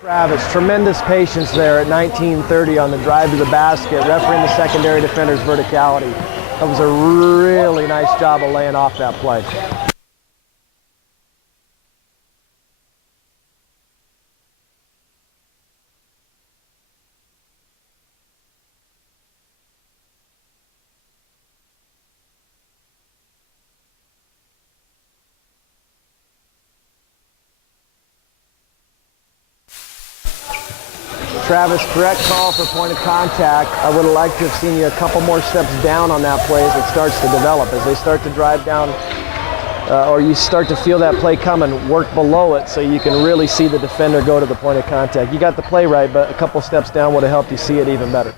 Travis, tremendous patience there at 19:30 on the drive to the basket, refereeing the secondary defender's verticality. That was a really nice job of laying off that play. Travis, correct call for point of contact. I would have liked to have seen you a couple more steps down on that play as it starts to develop. As they start to drive down, or you start to feel that play coming, work below it so you can really see the defender go to the point of contact. You got the play right, but a couple steps down would have helped you see it even better.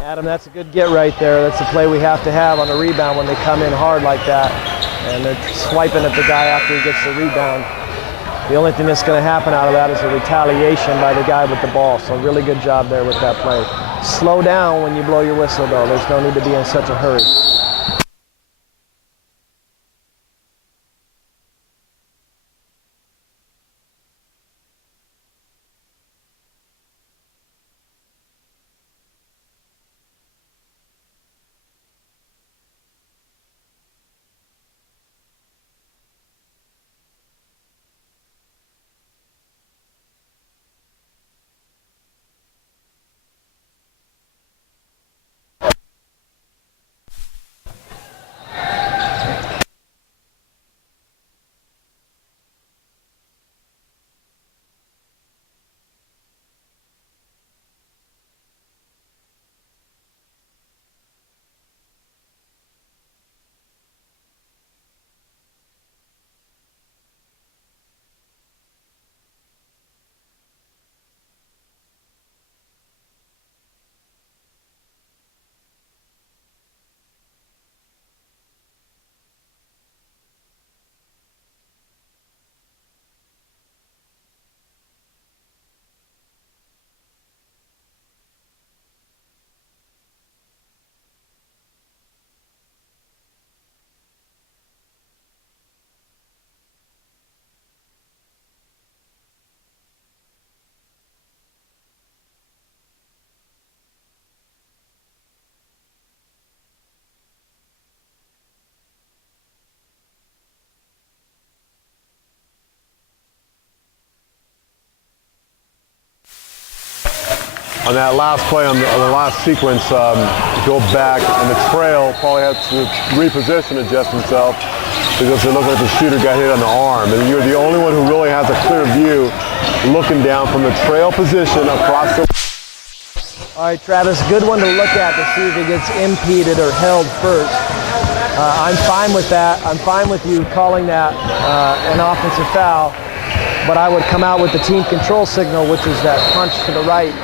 Adam, that's a good get right there. That's the play we have to have on the rebound when they come in hard like that. And they're swiping at the guy after he gets the rebound. The only thing that's going to happen out of that is a retaliation by the guy with the ball. So really good job there with that play. Slow down when you blow your whistle, though. There's no need to be in such a hurry. On that last play, on the last sequence, go back, and the trail probably had to reposition, adjust himself, because it looked like the shooter got hit on the arm. And you're the only one who really has a clear view looking down from the trail position across the... All right, Travis, good one to look at to see if he gets impeded or held first. I'm fine with that. I'm fine with you calling that an offensive foul, but I would come out with the team control signal, which is that punch to the right,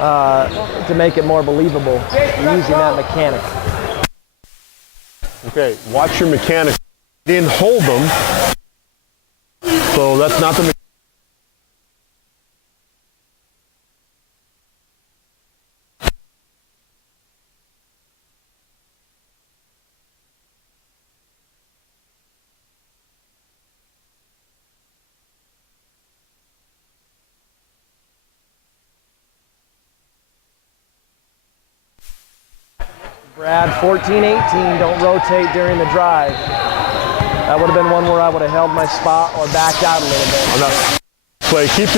to make it more believable using that mechanic. Okay, watch your mechanics. Didn't hold them, so that's not the Brad, 14-18, don't rotate during the drive. That would have been one where I would have held my spot or backed out a little bit. On that play, keep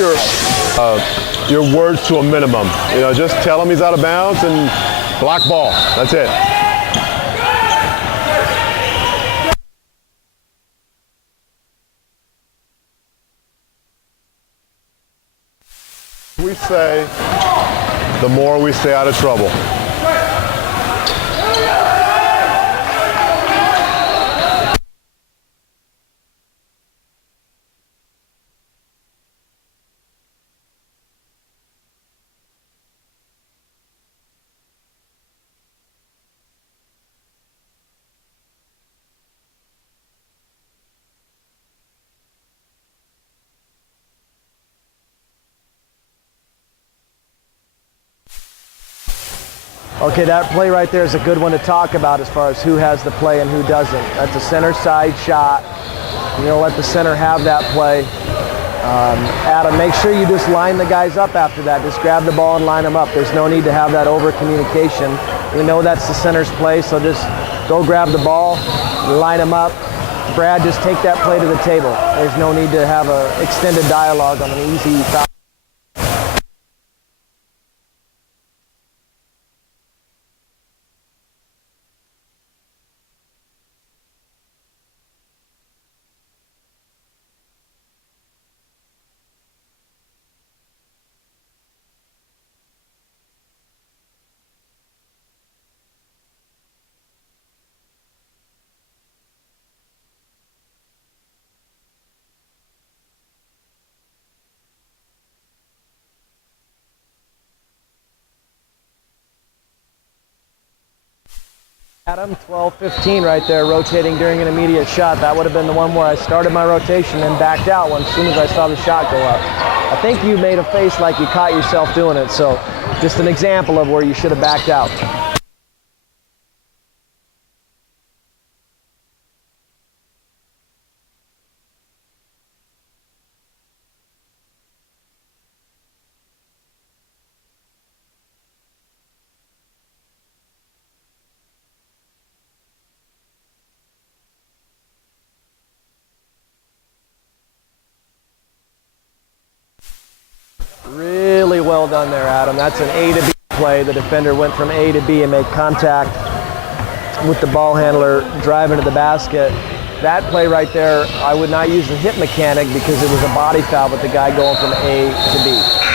your words to a minimum. You know, just tell him he's out of bounds and block ball. That's it. We say, the more we stay out of trouble. Okay, that play right there is a good one to talk about as far as who has the play and who doesn't. That's a center side shot. You're going to let the center have that play. Adam, make sure you just line the guys up after that. Just grab the ball and line them up. There's no need to have that over communication. We know that's the center's play, so just go grab the ball, line them up. Brad, just take that play to the table. There's no need to have an extended dialogue on an easy foul. Adam, 12-15 right there, rotating during an immediate shot. That would have been the one where I started my rotation and backed out as soon as I saw the shot go up. I think you made a face like you caught yourself doing it, so just an example of where you should have backed out. Really well done there, Adam. That's an A to B play. The defender went from A to B and made contact with the ball handler driving to the basket. That play right there, I would not use the hip mechanic because it was a body foul with the guy going from A to B.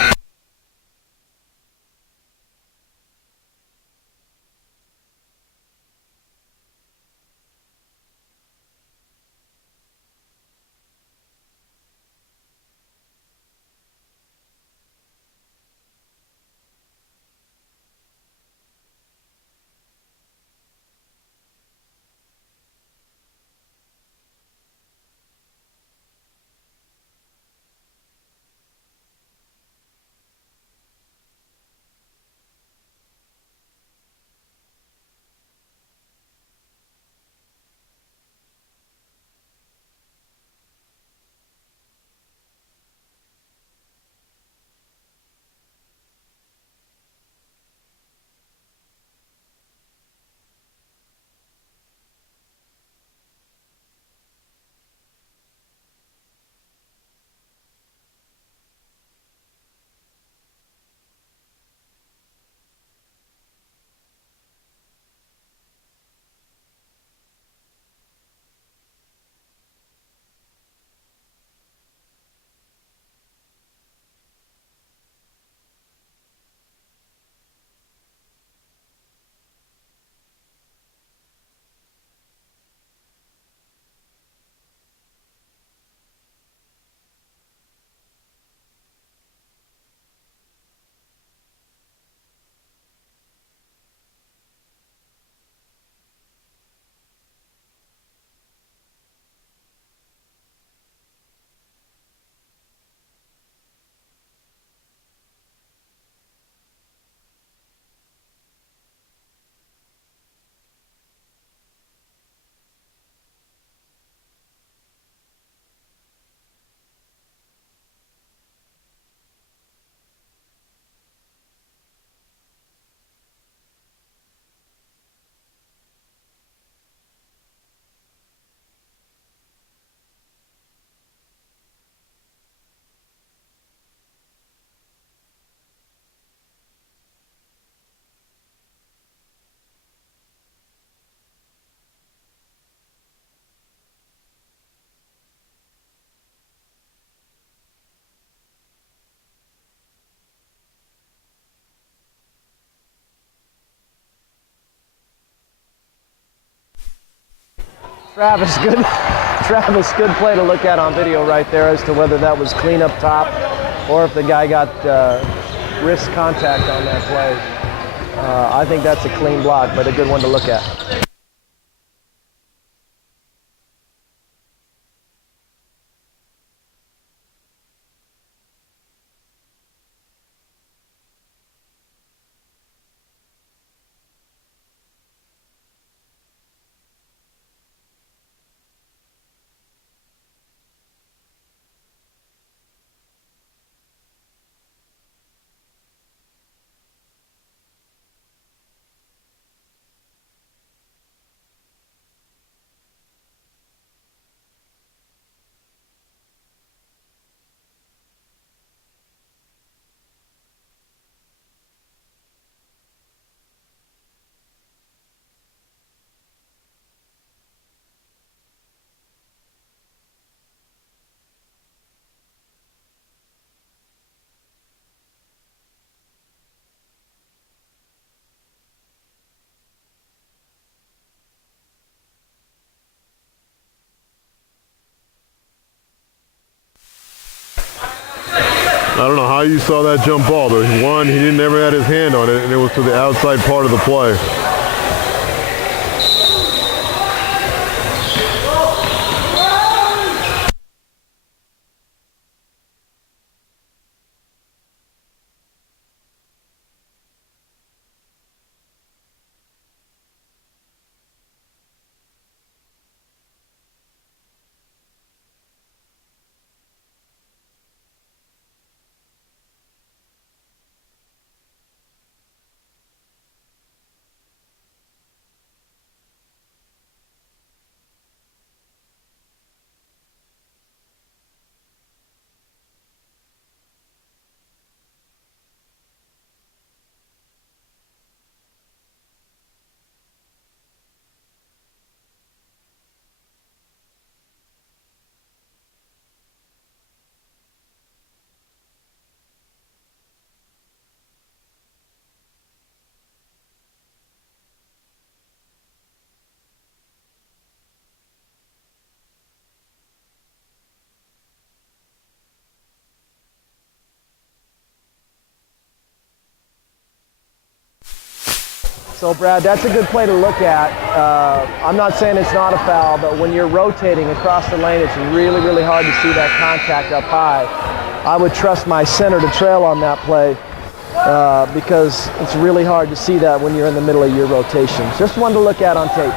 Travis, good. Travis, good play to look at on video right there as to whether that was clean up top or if the guy got wrist contact on that play. I think that's a clean block, but a good one to look at. I don't know how you saw that jump ball. There's one, he didn't ever had his hand on it, and it was to the outside part of the play. So Brad, that's a good play to look at. I'm not saying it's not a foul, but when you're rotating across the lane, it's really, really hard to see that contact up high. I would trust my center to trail on that play because it's really hard to see that when you're in the middle of your rotation. Just one to look at on tape.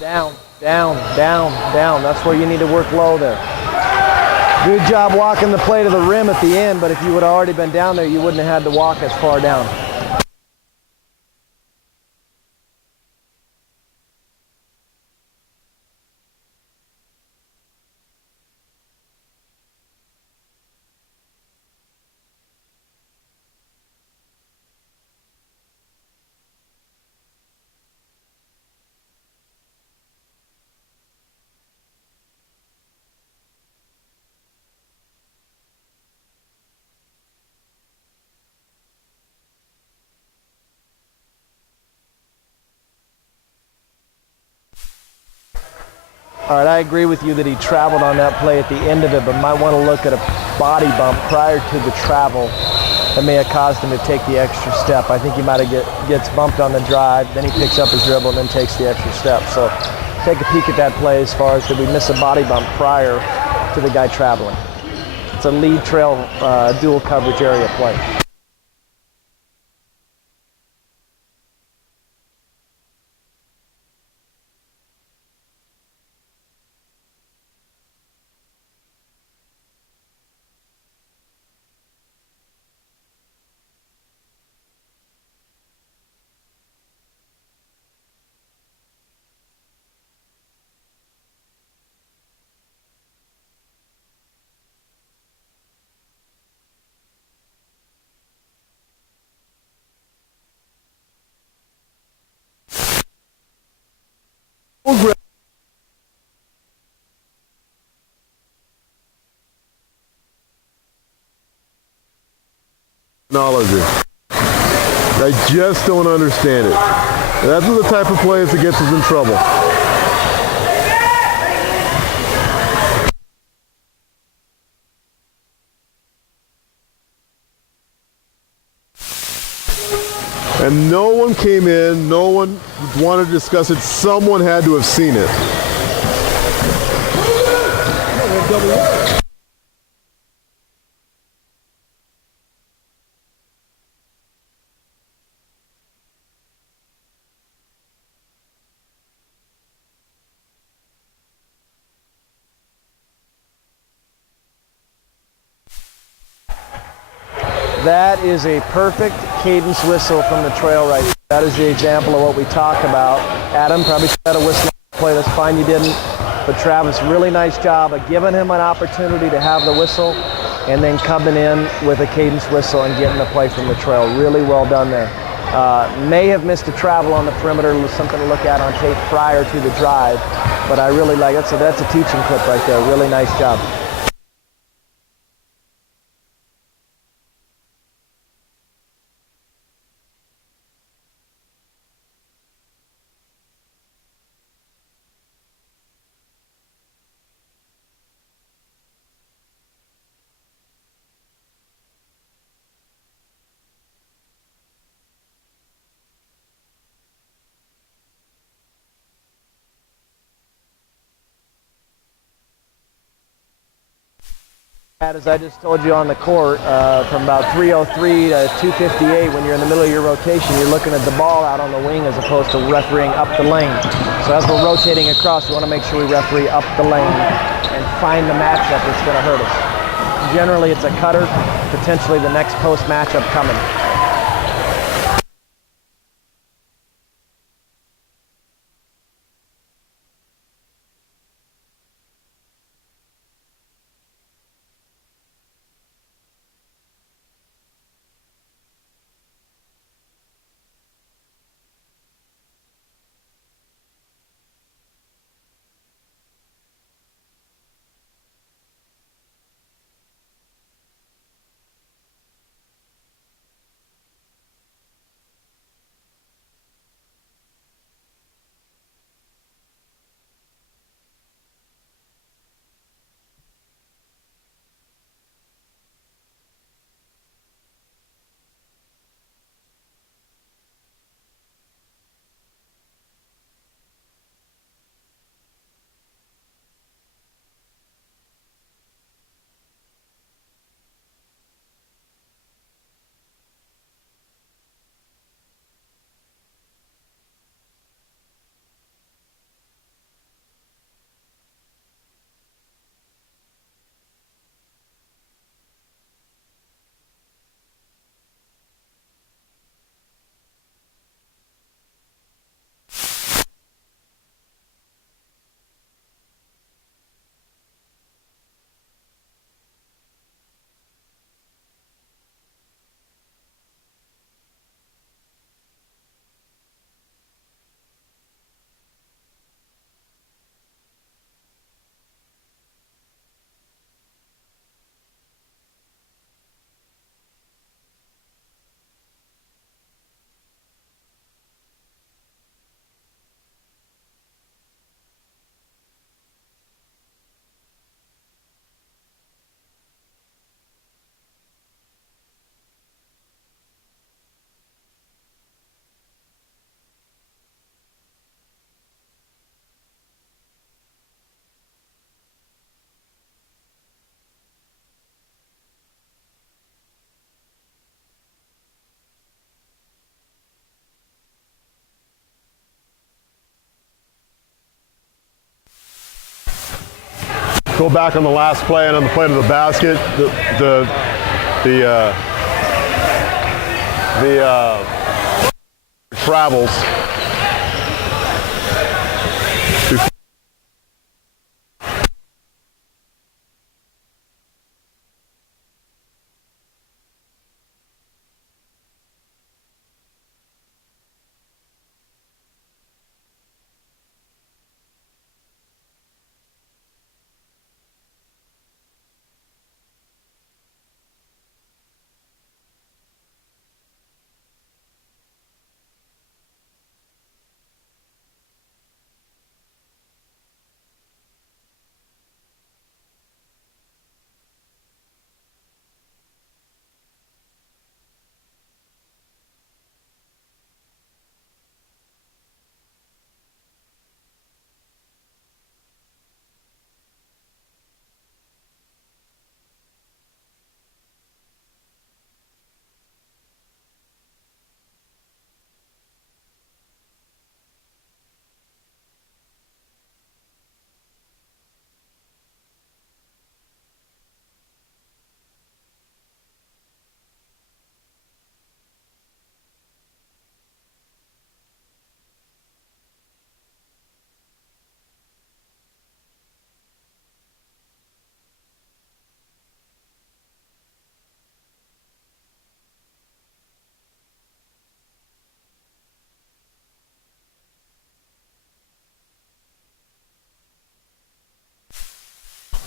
Down, down, down, down. That's where you need to work low there. Good job walking the play to the rim at the end, but if you would have already been down there, you wouldn't have had to walk as far down. All right, I agree with you that he traveled on that play at the end of it, but might want to look at a body bump prior to the travel that may have caused him to take the extra step. I think he might have gets bumped on the drive, then he picks up his dribble and then takes the extra step. So take a peek at that play as far as did we miss a body bump prior to the guy traveling. It's a lead trail dual coverage area play. technology. I just don't understand it. That's the type of plays that gets us in trouble. And no one came in, no one wanted to discuss it. Someone had to have seen it. That is a perfect cadence whistle from the trail right there. That is the example of what we talk about. Adam probably should have had a whistle play. That's fine you didn't. But Travis, really nice job of giving him an opportunity to have the whistle and then coming in with a cadence whistle and getting the play from the trail. Really well done there. May have missed a travel on the perimeter, something to look at on tape prior to the drive. But I really like it. So that's a teaching clip right there. Really nice job. As I just told you on the court, from about 3:03 to 2:58, when you're in the middle of your rotation, you're looking at the ball out on the wing as opposed to refereeing up the lane. So as we're rotating across, we want to make sure we referee up the lane and find the matchup that's going to hurt us. Generally, it's a cutter, potentially the next post matchup coming. Go back on the last play and on the play to the basket. The travels.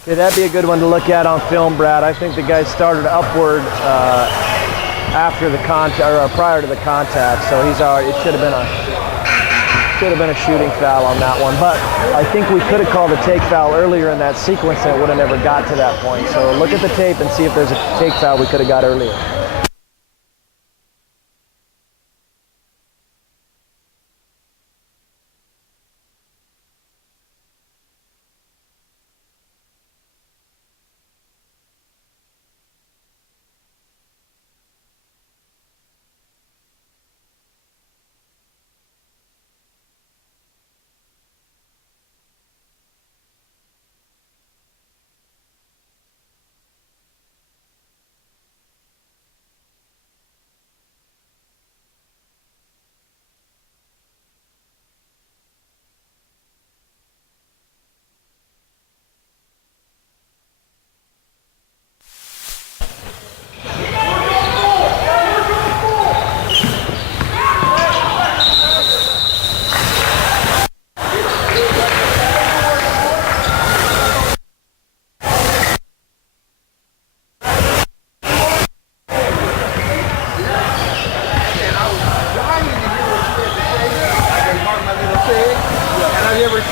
Yeah, that'd be a good one to look at on film, Brad. I think the guy started upward after the contact, or prior to the contact, so he's already. It should have been a shooting foul on that one. But I think we could have called a take foul earlier in that sequence, and it would have never got to that point. So look at the tape and see if there's a take foul we could have got earlier.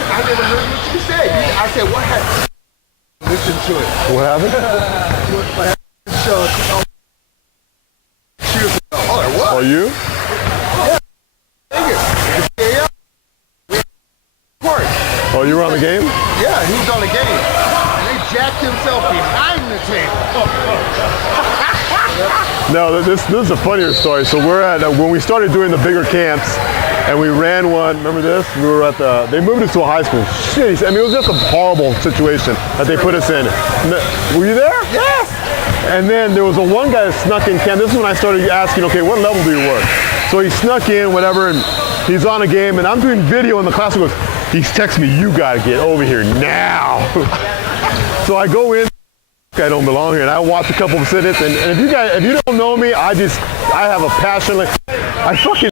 I never heard what you said. I said, what happened? Listen to it. What happened? What happened? Oh, what? Are you? Yeah. Oh, you were on the game? Yeah, he was on the game. And they jacked himself behind the table. No, this is a funnier story. So we're at, when we started doing the bigger camps, and we ran one, remember this? We were at they moved us to a high school. Shit, I mean, it was just a horrible situation that they put us in. Were you there? Yes. And then there was one guy that snuck in camp. This is when I started asking, okay, what level do you work? So he snuck in, whatever, and he's on a game, and I'm doing video in the class, and he's texting me, you gotta get over here now. So I go in, I don't belong here, and I watch a couple of sit-ins, and if you don't know me, I have a passion, I fucking